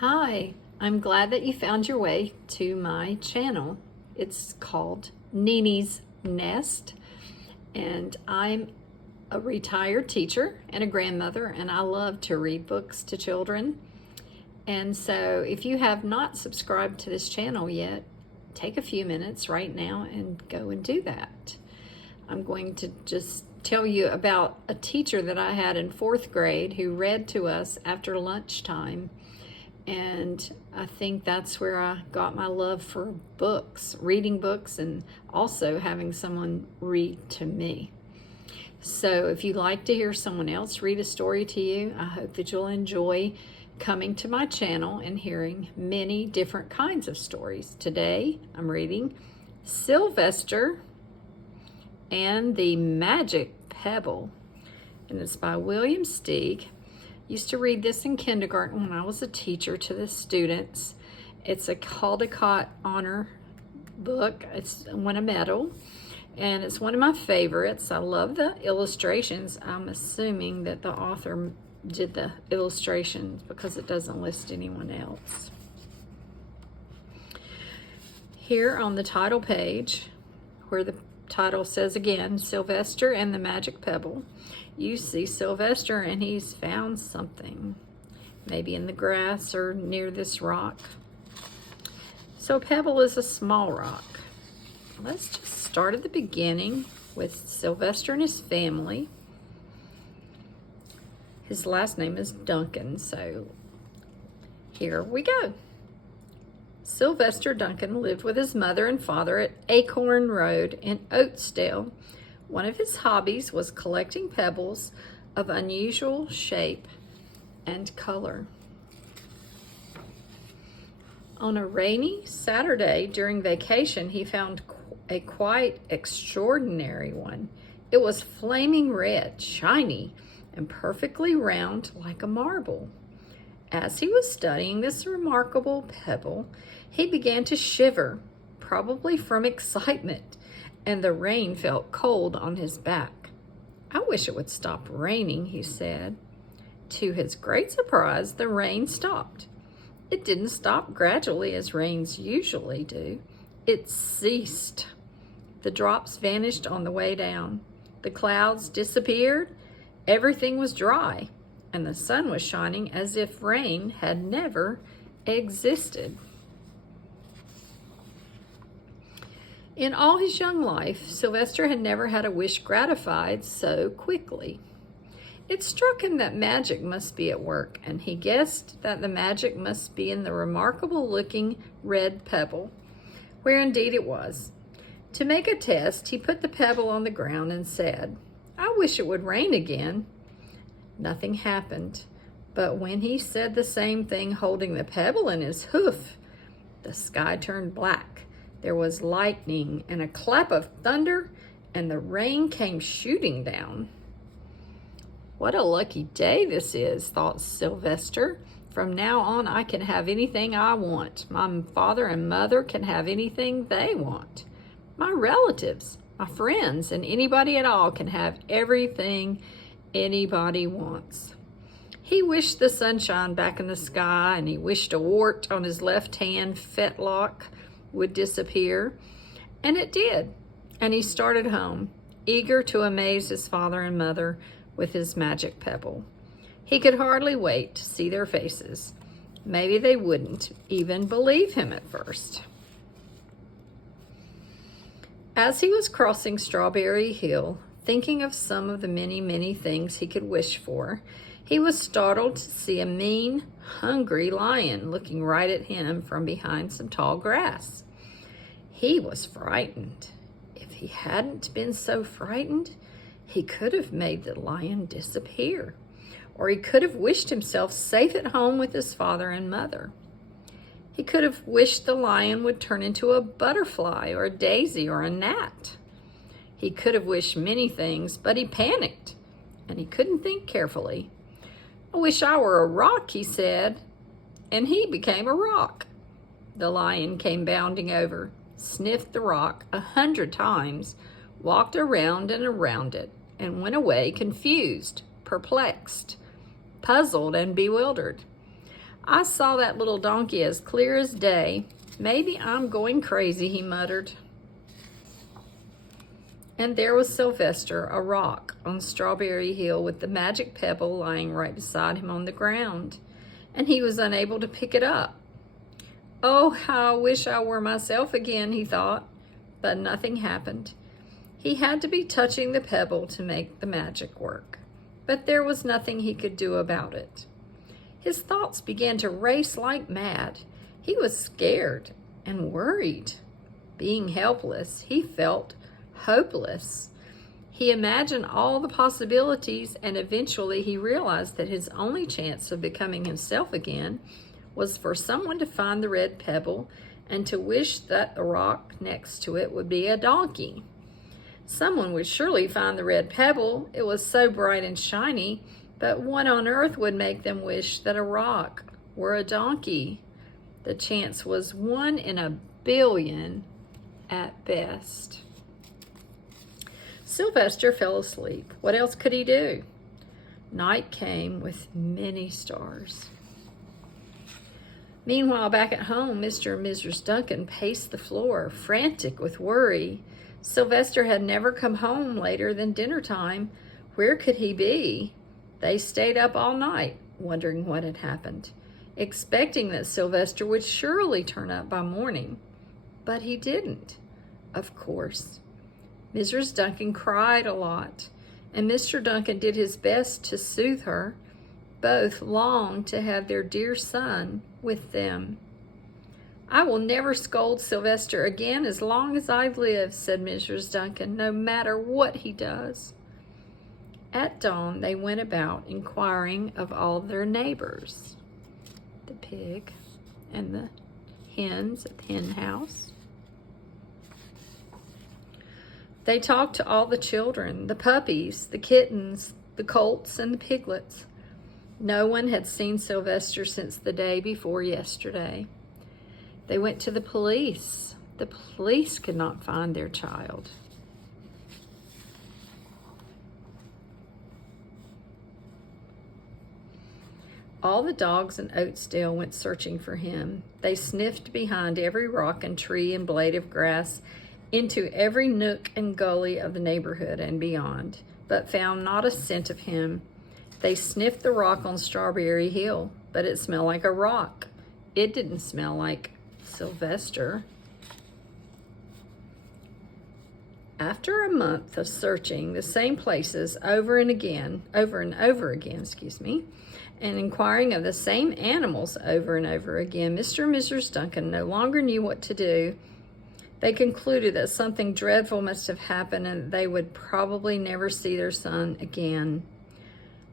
Hi, I'm glad that you found your way to my channel. It's called Nene's Nest, and I'm a retired teacher and a grandmother, and I love to read books to children. And so if you have not subscribed to this channel yet, take a few minutes right now and go and do that. I'm going to just tell you about a teacher that I had in 4th grade who read to us after lunchtime. And I think that's where I got my love for books, reading books, and also having someone read to me. So if you'd like to hear someone else read a story to you, I hope that you'll enjoy coming to my channel and hearing many different kinds of stories. Today, I'm reading Sylvester and the Magic Pebble, and it's by William Steig. Used to read this in kindergarten when I was a teacher to the students. It's a Caldecott honor book. It's won a medal, and it's one of my favorites. I love the illustrations. I'm assuming that the author did the illustrations because it doesn't list anyone else. Here on the title page, where the title says again, Sylvester and the Magic Pebble, you see Sylvester and he's found something, maybe in the grass or near this rock. So Pebble is a small rock. Let's just start at the beginning with Sylvester and his family. His last name is Duncan, so here we go. Sylvester Duncan lived with his mother and father at Acorn Road in Oatsdale. One of his hobbies was collecting pebbles of unusual shape and color. On a rainy Saturday during vacation, he found a quite extraordinary one. It was flaming red, shiny, and perfectly round like a marble. As he was studying this remarkable pebble, he began to shiver, probably from excitement, and the rain felt cold on his back. "I wish it would stop raining," he said. To his great surprise, the rain stopped. It didn't stop gradually as rains usually do. It ceased. The drops vanished on the way down. The clouds disappeared. Everything was dry, and the sun was shining as if rain had never existed. In all his young life, Sylvester had never had a wish gratified so quickly. It struck him that magic must be at work, and he guessed that the magic must be in the remarkable-looking red pebble, where indeed it was. To make a test, he put the pebble on the ground and said, "I wish it would rain again." Nothing happened, but when he said the same thing holding the pebble in his hoof, the sky turned black. There was lightning and a clap of thunder, and the rain came shooting down. "What a lucky day this is," thought Sylvester. "From now on, I can have anything I want. My father and mother can have anything they want. My relatives, my friends, and anybody at all can have everything anybody wants." He wished the sunshine back in the sky, and he wished a wart on his left hand fetlock would disappear, and it did. And he started home, eager to amaze his father and mother with his magic pebble. He could hardly wait to see their faces. Maybe they wouldn't even believe him at first. As he was crossing Strawberry Hill, thinking of some of the many, many things he could wish for, he was startled to see a mean, hungry lion looking right at him from behind some tall grass. He was frightened. If he hadn't been so frightened, he could have made the lion disappear, or he could have wished himself safe at home with his father and mother. He could have wished the lion would turn into a butterfly or a daisy or a gnat. He could have wished many things, but he panicked, and he couldn't think carefully. "I wish I were a rock," he said, and he became a rock. The lion came bounding over, sniffed the rock 100 times, walked around and around it, and went away confused, perplexed, puzzled, and bewildered. I saw that little donkey as clear as day. Maybe I'm going crazy, he muttered. And there was Sylvester, a rock on Strawberry Hill with the magic pebble lying right beside him on the ground, and he was unable to pick it up. Oh, how I wish I were myself again, he thought, but nothing happened. He had to be touching the pebble to make the magic work, but there was nothing he could do about it. His thoughts began to race like mad. He was scared and worried. Being helpless, he felt hopeless. He imagined all the possibilities, and eventually he realized that his only chance of becoming himself again was for someone to find the red pebble and to wish that the rock next to it would be a donkey. Someone would surely find the red pebble. It was so bright and shiny, but what on earth would make them wish that a rock were a donkey? The chance was 1 in a billion at best. Sylvester fell asleep. What else could he do? Night came with many stars. Meanwhile, back at home, Mr. and Mrs. Duncan paced the floor, frantic with worry. Sylvester had never come home later than dinner time. Where could he be? They stayed up all night, wondering what had happened, expecting that Sylvester would surely turn up by morning. But he didn't, of course. Mrs. Duncan cried a lot, and Mr. Duncan did his best to soothe her. Both longed to have their dear son with them. I will never scold Sylvester again as long as I live, said Mrs. Duncan, no matter what he does. At dawn, they went about inquiring of all their neighbors, the pig and the hens at the hen house. They talked to all the children, the puppies, the kittens, the colts, and the piglets. No one had seen Sylvester since the day before yesterday. They went to the police. The police could not find their child. All the dogs in Oatsdale went searching for him. They sniffed behind every rock and tree and blade of grass, into every nook and gully of the neighborhood and beyond, but found not a scent of him. They sniffed the rock on Strawberry Hill, but it smelled like a rock. It didn't smell like Sylvester. After a month of searching the same places over and over again, and inquiring of the same animals over and over again, Mr. and Mrs. Duncan no longer knew what to do. They concluded that something dreadful must have happened and that they would probably never see their son again,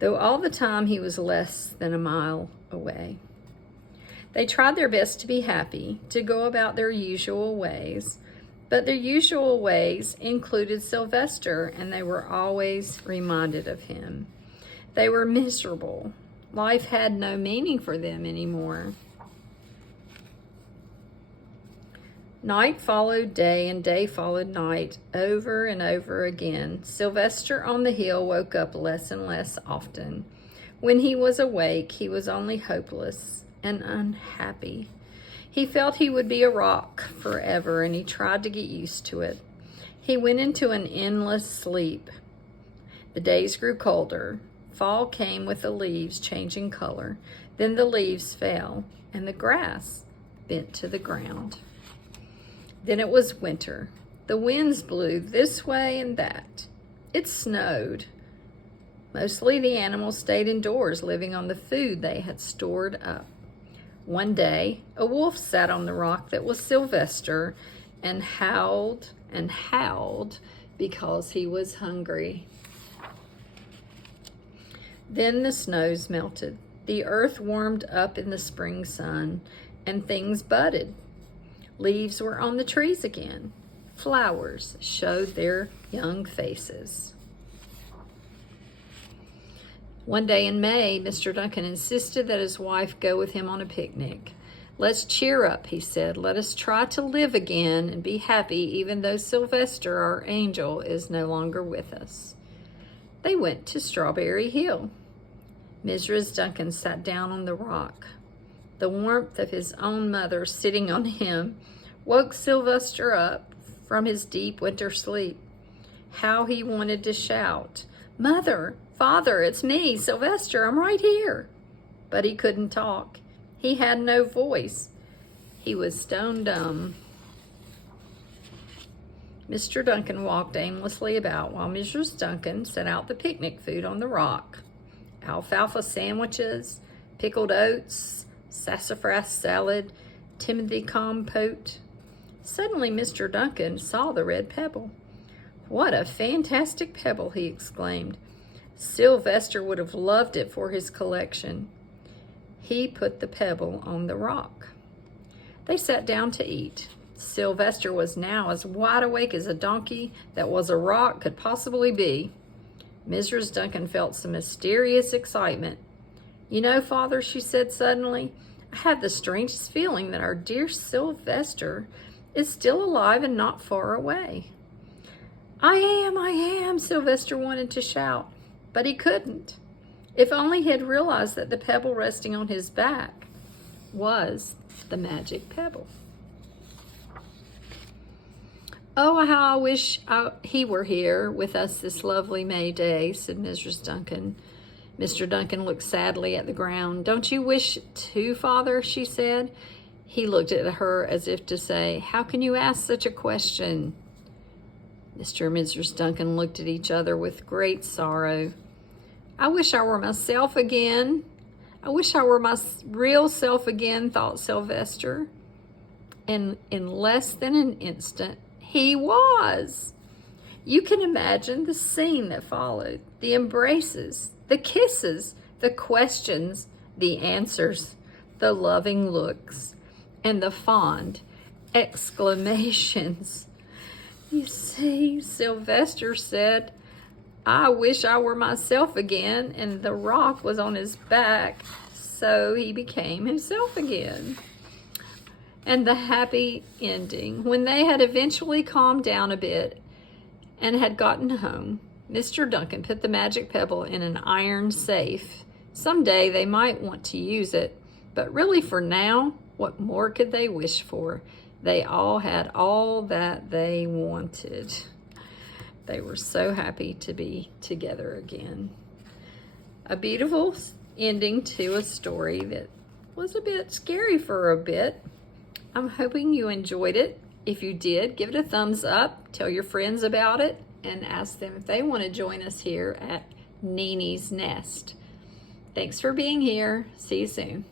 though all the time he was less than a mile away. They tried their best to be happy, to go about their usual ways, but their usual ways included Sylvester, and they were always reminded of him. They were miserable. Life had no meaning for them anymore. Night followed day and day followed night, over and over again. Sylvester on the hill woke up less and less often. When he was awake, he was only hopeless and unhappy. He felt he would be a rock forever, and he tried to get used to it. He went into an endless sleep. The days grew colder. Fall came with the leaves changing color. Then the leaves fell, and the grass bent to the ground. Then it was winter. The winds blew this way and that. It snowed. Mostly the animals stayed indoors, living on the food they had stored up. One day, a wolf sat on the rock that was Sylvester and howled because he was hungry. Then the snows melted. The earth warmed up in the spring sun, and things budded. Leaves were on the trees again. Flowers showed their young faces. One day in May, Mr. Duncan insisted that his wife go with him on a picnic. Let's cheer up, he said. Let us try to live again and be happy, even though Sylvester, our angel, is no longer with us. They went to Strawberry Hill. Mrs. Duncan sat down on the rock. The warmth of his own mother sitting on him woke Sylvester up from his deep winter sleep. How he wanted to shout, "Mother, Father, it's me, Sylvester, I'm right here." But he couldn't talk. He had no voice. He was stone dumb. Mr. Duncan walked aimlessly about while Mrs. Duncan set out the picnic food on the rock. Alfalfa sandwiches, pickled oats, sassafras salad, timothy compote. Suddenly Mr. Duncan saw the red pebble. "What a fantastic pebble," he exclaimed. "Sylvester would have loved it for his collection." He put the pebble on the rock. They sat down to eat. Sylvester was now as wide awake as a donkey that was a rock could possibly be. Mrs. Duncan felt some mysterious excitement. "You know, Father," she said suddenly, "I have the strangest feeling that our dear Sylvester is still alive and not far away." I am, Sylvester wanted to shout, but he couldn't. If only he had realized that the pebble resting on his back was the magic pebble. "Oh, how I wish he were here with us this lovely May day," said Mrs. Duncan. Mr. Duncan looked sadly at the ground. "Don't you wish too, Father?" she said. He looked at her as if to say, "How can you ask such a question?" Mr. and Mrs. Duncan looked at each other with great sorrow. "I wish I were myself again. I wish I were my real self again," thought Sylvester. And in less than an instant, he was. You can imagine the scene that followed. The embraces, the kisses, the questions, the answers, the loving looks, and the fond exclamations. "You see," Sylvester said, "I wish I were myself again," and the rock was on his back, so he became himself again. And the happy ending. When they had eventually calmed down a bit and had gotten home, Mr. Duncan put the magic pebble in an iron safe. Someday they might want to use it, but really for now, what more could they wish for? They all had all that they wanted. They were so happy to be together again. A beautiful ending to a story that was a bit scary for a bit. I'm hoping you enjoyed it. If you did, give it a thumbs up, tell your friends about it, and ask them if they want to join us here at Nene's Nest. Thanks for being here. See you soon.